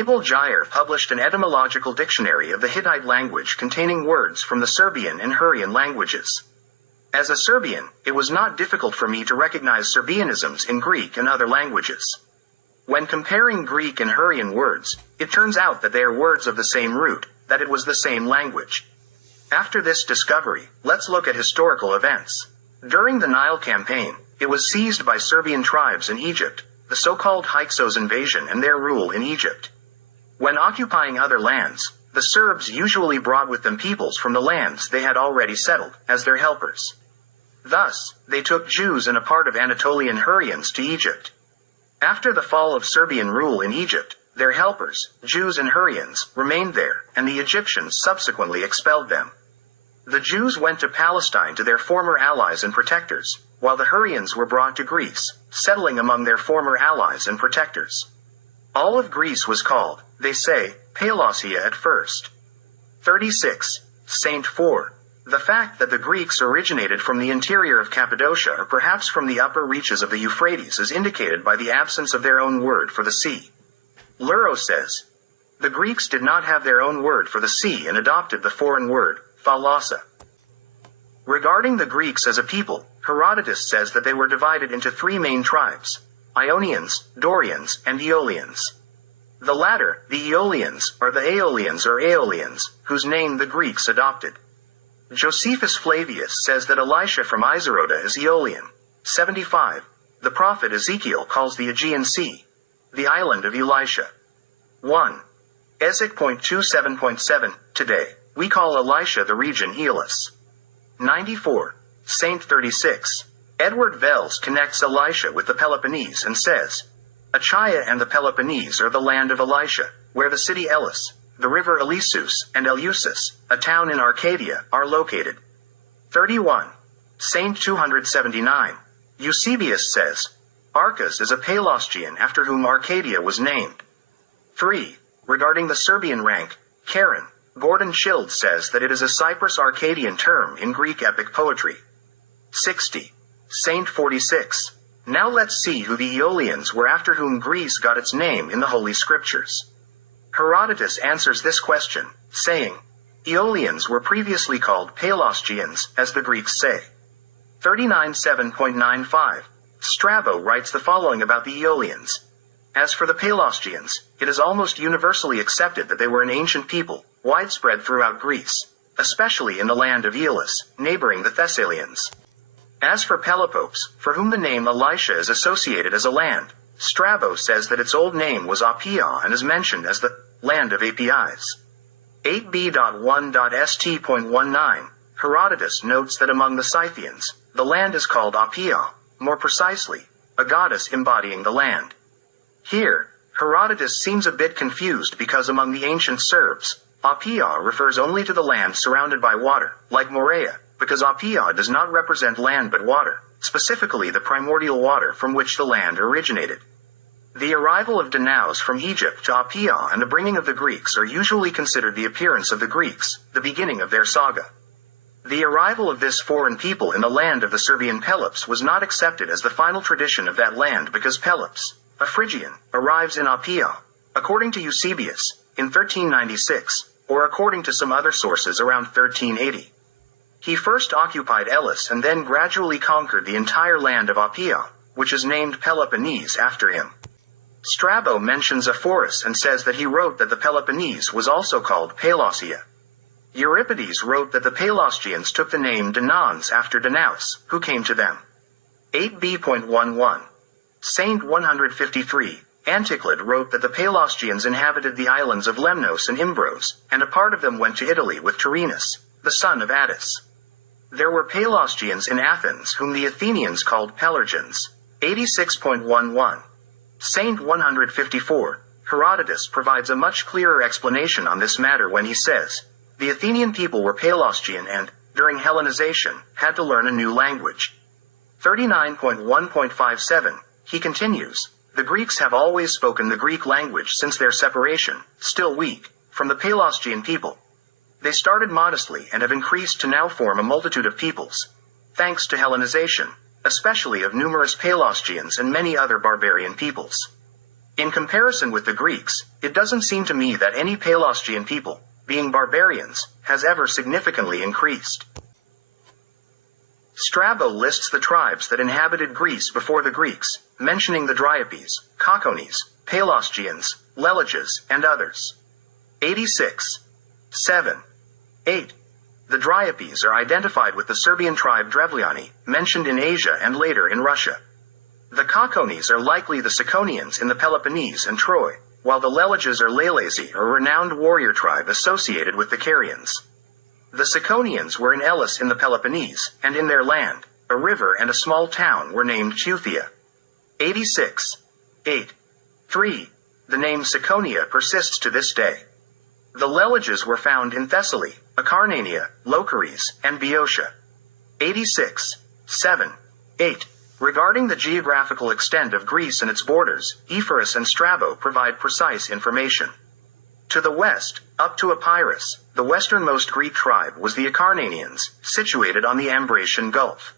Abel Jair published an etymological dictionary of the Hittite language containing words from the Serbian and Hurrian languages. As a Serbian, it was not difficult for me to recognize Serbianisms in Greek and other languages. When comparing Greek and Hurrian words, it turns out that they are words of the same root, that it was the same language. After this discovery, let's look at historical events. During the Nile campaign, it was seized by Serbian tribes in Egypt, the so-called Hyksos invasion and their rule in Egypt. When occupying other lands, the Serbs usually brought with them peoples from the lands they had already settled, as their helpers. Thus, they took Jews and a part of Anatolian Hurrians to Egypt. After the fall of Serbian rule in Egypt, their helpers, Jews and Hurrians, remained there, and the Egyptians subsequently expelled them. The Jews went to Palestine to their former allies and protectors, while the Hurrians were brought to Greece, settling among their former allies and protectors. All of Greece was called, they say, Pelosia at first. 36. Saint 4. The fact that the Greeks originated from the interior of Cappadocia or perhaps from the upper reaches of the Euphrates is indicated by the absence of their own word for the sea. Luro says, the Greeks did not have their own word for the sea and adopted the foreign word, thalassa. Regarding the Greeks as a people, Herodotus says that they were divided into three main tribes: Ionians, Dorians, and Aeolians. The latter, the Aeolians, are the Aeolians or Aeolians, whose name the Greeks adopted. Josephus Flavius says that Elisha from Iserota is Aeolian. 75. The prophet Ezekiel calls the Aegean Sea the island of Elisha. 1. Ezek.27.7. Today, we call Elisha the region Elis. 94. Saint 36. Edward Vels connects Elisha with the Peloponnese and says, Achaia and the Peloponnese are the land of Elisha, where the city Elis, the river Elisus, and Eleusis, a town in Arcadia, are located. 31. Saint 279. Eusebius says, Arcas is a Pelasgian after whom Arcadia was named. 3. Regarding the Serbian rank, Karen, Gordon Schild says that it is a Cyprus-Arcadian term in Greek epic poetry. 60. Saint 46. Now let's see who the Aeolians were after whom Greece got its name in the Holy Scriptures. Herodotus answers this question, saying, Aeolians were previously called Pelasgians, as the Greeks say. 39.7.95. Strabo writes the following about the Aeolians. As for the Pelasgians, it is almost universally accepted that they were an ancient people, widespread throughout Greece, especially in the land of Elis, neighboring the Thessalians. As for Pelopopes, for whom the name Elisha is associated as a land, Strabo says that its old name was Appia and is mentioned as the land of Apis. 8b.1.st.19, Herodotus notes that among the Scythians, the land is called Appia, more precisely, a goddess embodying the land. Here, Herodotus seems a bit confused because among the ancient Serbs, Appia refers only to the land surrounded by water, like Morea, because Appia does not represent land but water, specifically the primordial water from which the land originated. The arrival of Danaus from Egypt to Appia and the bringing of the Greeks are usually considered the appearance of the Greeks, the beginning of their saga. The arrival of this foreign people in the land of the Serbian Pelops was not accepted as the final tradition of that land because Pelops, a Phrygian, arrives in Appia, according to Eusebius, in 1396, or according to some other sources around 1380. He first occupied Elis and then gradually conquered the entire land of Appia, which is named Peloponnese after him. Strabo mentions Ephorus and says that he wrote that the Peloponnese was also called Pelosia. Euripides wrote that the Pelasgians took the name Danans after Danaus, who came to them. 8b.11. Saint 153, Anticlid wrote that the Pelasgians inhabited the islands of Lemnos and Imbros, and a part of them went to Italy with Tyrrhenus, the son of Attis. There were Pelasgians in Athens whom the Athenians called Pelargians. 86.11. Saint 154, Herodotus provides a much clearer explanation on this matter when he says, the Athenian people were Pelasgian and, during Hellenization, had to learn a new language. 39.1.57, he continues, the Greeks have always spoken the Greek language since their separation, still weak, from the Pelasgian people. They started modestly and have increased to now form a multitude of peoples, thanks to Hellenization, especially of numerous Pelasgians and many other barbarian peoples. In comparison with the Greeks, it doesn't seem to me that any Pelasgian people, being barbarians, has ever significantly increased. Strabo lists the tribes that inhabited Greece before the Greeks, mentioning the Dryapes, Caucones, Pelasgians, Leleges, and others. 86. 7. 8. The Dryapes are identified with the Serbian tribe Drevliani, mentioned in Asia and later in Russia. The Caucones are likely the Ciconians in the Peloponnese and Troy, while the Leleges are Lelesi, a renowned warrior tribe associated with the Carians. The Ciconians were in Elis in the Peloponnese, and in their land, a river and a small town were named Teuthia. 86. 8. 3. The name Ciconia persists to this day. The Leleges were found in Thessaly, Acarnania, Locaris, and Boeotia. 86. 7. 8. Regarding the geographical extent of Greece and its borders, Ephorus and Strabo provide precise information. To the west, up to Epirus, the westernmost Greek tribe was the Acarnanians, situated on the Ambracian Gulf.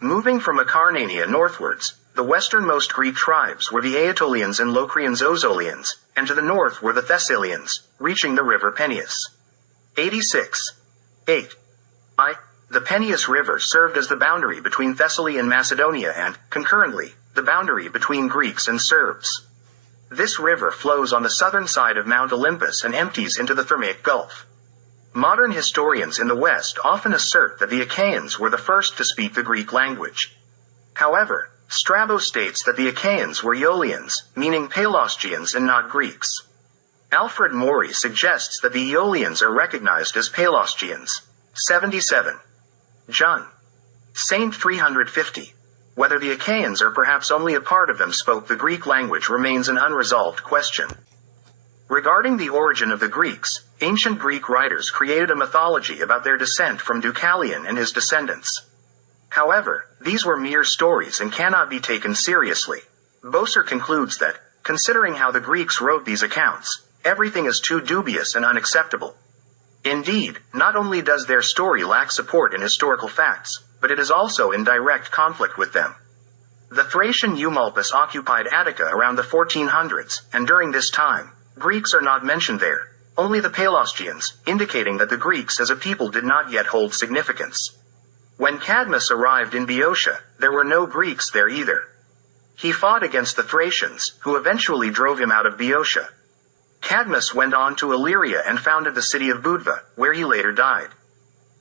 Moving from Acarnania northwards, the westernmost Greek tribes were the Aetolians and Locrians Ozolians, and to the north were the Thessalians, reaching the river Peneus. 86. 8. The Peneus River served as the boundary between Thessaly and Macedonia and, concurrently, the boundary between Greeks and Serbs. This river flows on the southern side of Mount Olympus and empties into the Thermaic Gulf. Modern historians in the West often assert that the Achaeans were the first to speak the Greek language. However, Strabo states that the Achaeans were Aeolians, meaning Pelasgians and not Greeks. Alfred Maury suggests that the Aeolians are recognized as Pelasgians. 77. John. Saint 350. Whether the Achaeans or perhaps only a part of them spoke the Greek language remains an unresolved question. Regarding the origin of the Greeks, ancient Greek writers created a mythology about their descent from Deucalion and his descendants. However, these were mere stories and cannot be taken seriously. Boeser concludes that, considering how the Greeks wrote these accounts, everything is too dubious and unacceptable. Indeed, not only does their story lack support in historical facts, but it is also in direct conflict with them. The Thracian Eumolpus occupied Attica around the 1400s, and during this time, Greeks are not mentioned there, only the Pelasgians, indicating that the Greeks as a people did not yet hold significance. When Cadmus arrived in Boeotia, there were no Greeks there either. He fought against the Thracians, who eventually drove him out of Boeotia. Cadmus went on to Illyria and founded the city of Budva, where he later died.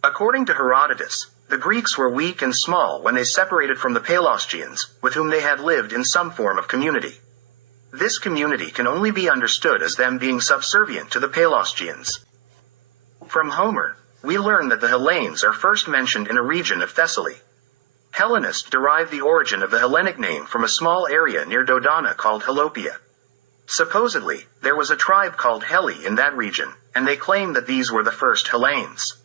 According to Herodotus, the Greeks were weak and small when they separated from the Pelasgians, with whom they had lived in some form of community. This community can only be understood as them being subservient to the Pelasgians. From Homer, we learn that the Hellenes are first mentioned in a region of Thessaly. Hellenists derive the origin of the Hellenic name from a small area near Dodona called Helopia. Supposedly, there was a tribe called Heli in that region, and they claim that these were the first Hellenes.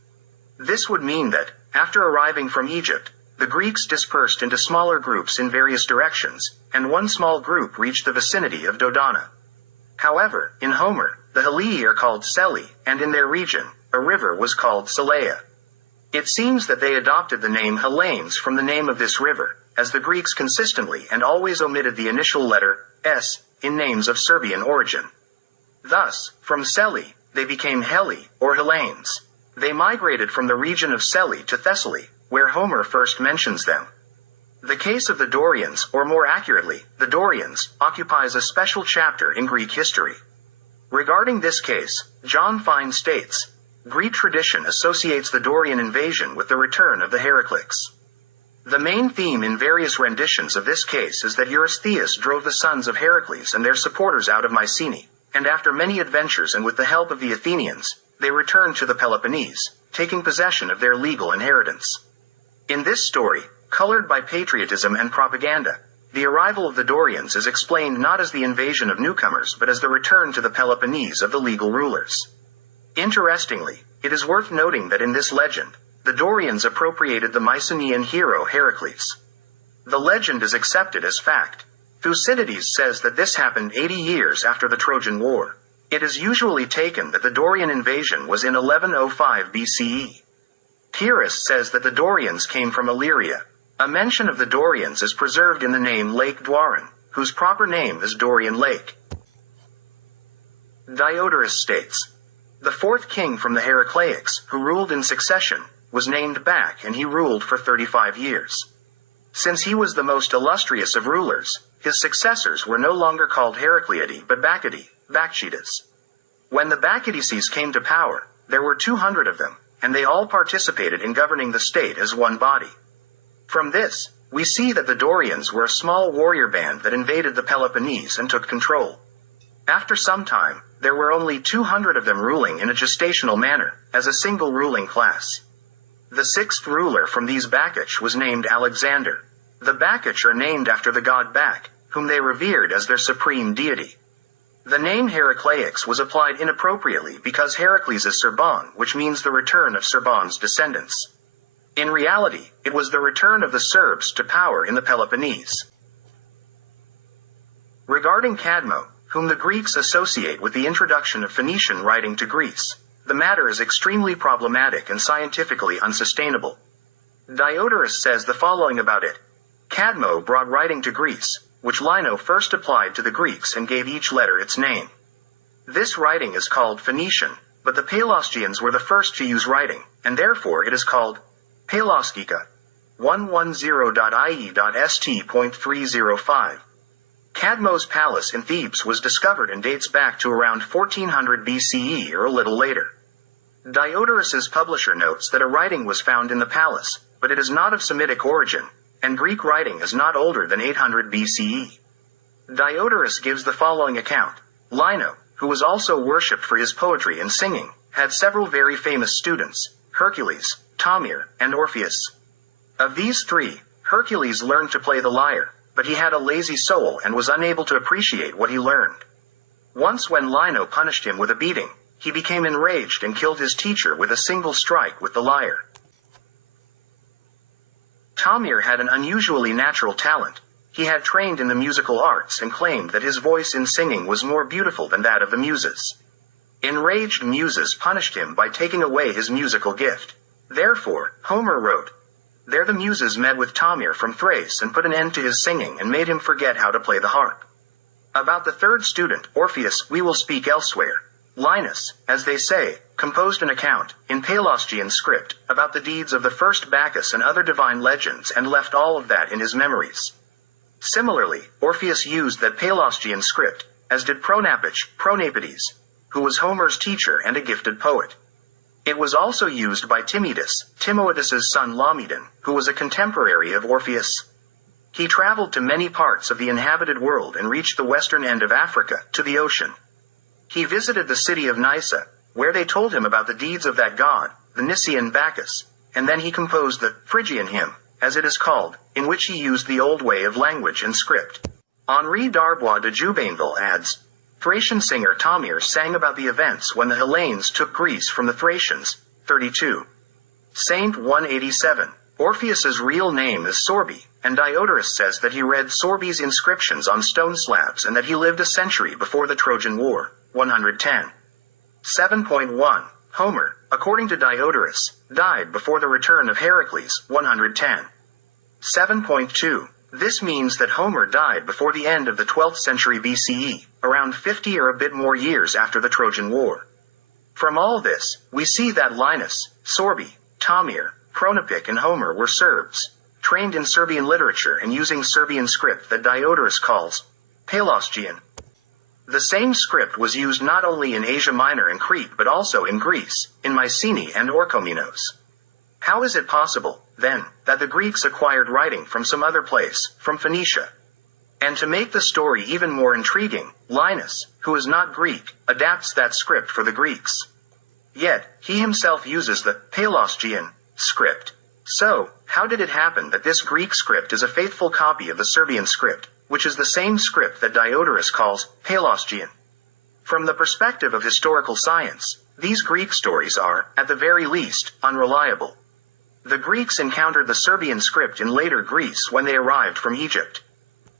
This would mean that, after arriving from Egypt, the Greeks dispersed into smaller groups in various directions, and one small group reached the vicinity of Dodona. However, in Homer, the Helii are called Seli, and in their region, a river was called Selea. It seems that they adopted the name Hellenes from the name of this river, as the Greeks consistently and always omitted the initial letter, S, in names of Serbian origin. Thus, from Seli, they became Heli, or Hellenes. They migrated from the region of Seli to Thessaly, where Homer first mentions them. The case of the Dorians, or more accurately, the Dorians, occupies a special chapter in Greek history. Regarding this case, John Fine states, Greek tradition associates the Dorian invasion with the return of the Heraclics. The main theme in various renditions of this case is that Eurystheus drove the sons of Heracles and their supporters out of Mycenae, and after many adventures and with the help of the Athenians, they returned to the Peloponnese, taking possession of their legal inheritance. In this story, colored by patriotism and propaganda, the arrival of the Dorians is explained not as the invasion of newcomers but as the return to the Peloponnese of the legal rulers. Interestingly, it is worth noting that in this legend, the Dorians appropriated the Mycenaean hero Heracles. The legend is accepted as fact. Thucydides says that this happened 80 years after the Trojan War. It is usually taken that the Dorian invasion was in 1105 BCE. Pyrrhus says that the Dorians came from Illyria. A mention of the Dorians is preserved in the name Lake Dwaran, whose proper name is Dorian Lake. Diodorus states, "The fourth king from the Heracleics, who ruled in succession, was named Bac, and he ruled for 35 years. Since he was the most illustrious of rulers, his successors were no longer called Heracleidae but Bacchides. When the Bacchides came to power, there were 200 of them, and they all participated in governing the state as one body. From this, we see that the Dorians were a small warrior band that invaded the Peloponnese and took control. After some time, there were only 200 of them ruling in a gestational manner, as a single ruling class. The sixth ruler from these Bacchic was named Alexander. The Bacchic are named after the god Bac, whom they revered as their supreme deity. The name Heracleics was applied inappropriately because Heracles is Serban, which means the return of Serban's descendants. In reality, it was the return of the Serbs to power in the Peloponnese." Regarding Cadmo, whom the Greeks associate with the introduction of Phoenician writing to Greece, the matter is extremely problematic and scientifically unsustainable. Diodorus says the following about it: "Cadmo brought writing to Greece, which Lino first applied to the Greeks and gave each letter its name. This writing is called Phoenician, but the Pelasgians were the first to use writing, and therefore it is called Pelasgica. 110.ie.st.305. Cadmo's palace in Thebes was discovered and dates back to around 1400 BCE or a little later. Diodorus's publisher notes that a writing was found in the palace, but it is not of Semitic origin, and Greek writing is not older than 800 BCE. Diodorus gives the following account. Lino, who was also worshipped for his poetry and singing, had several very famous students, Hercules, Tamir, and Orpheus. Of these three, Hercules learned to play the lyre, but he had a lazy soul and was unable to appreciate what he learned. Once when Lino punished him with a beating, he became enraged and killed his teacher with a single strike with the lyre. Tamir had an unusually natural talent. He had trained in the musical arts and claimed that his voice in singing was more beautiful than that of the Muses. Enraged Muses punished him by taking away his musical gift. Therefore, Homer wrote, "There the Muses met with Tamir from Thrace and put an end to his singing and made him forget how to play the harp." About the third student, Orpheus, we will speak elsewhere. Linus, as they say, composed an account, in Pelasgian script, about the deeds of the first Bacchus and other divine legends and left all of that in his memories. Similarly, Orpheus used that Pelasgian script, as did Pronapides, who was Homer's teacher and a gifted poet. It was also used by Timoeides's son Laomedon, who was a contemporary of Orpheus. He traveled to many parts of the inhabited world and reached the western end of Africa, to the ocean. He visited the city of Nysa, where they told him about the deeds of that god, the Nysian Bacchus, and then he composed the Phrygian hymn, as it is called, in which he used the old way of language and script. Henri Darbois de Jubainville adds, Thracian singer Tamir sang about the events when the Hellenes took Greece from the Thracians, 32. Saint 187. Orpheus's real name is Sorbi, and Diodorus says that he read Sorbi's inscriptions on stone slabs and that he lived a century before the Trojan War, 110. 7.1. Homer, according to Diodorus, died before the return of Heracles, 110. 7.2. This means that Homer died before the end of the 12th century BCE, around 50 or a bit more years after the Trojan War. From all this, we see that Linus, Sorbi, Tamir, Pronapic and Homer were Serbs, trained in Serbian literature and using Serbian script that Diodorus calls Pelasgian. The same script was used not only in Asia Minor and Crete but also in Greece, in Mycenae and Orchomenos. How is it possible, then, that the Greeks acquired writing from some other place, from Phoenicia? And to make the story even more intriguing, Linus, who is not Greek, adapts that script for the Greeks. Yet, he himself uses the Pelasgian script. So, how did it happen that this Greek script is a faithful copy of the Serbian script, which is the same script that Diodorus calls Pelasgian? From the perspective of historical science, these Greek stories are, at the very least, unreliable. The Greeks encountered the Serbian script in later Greece when they arrived from Egypt.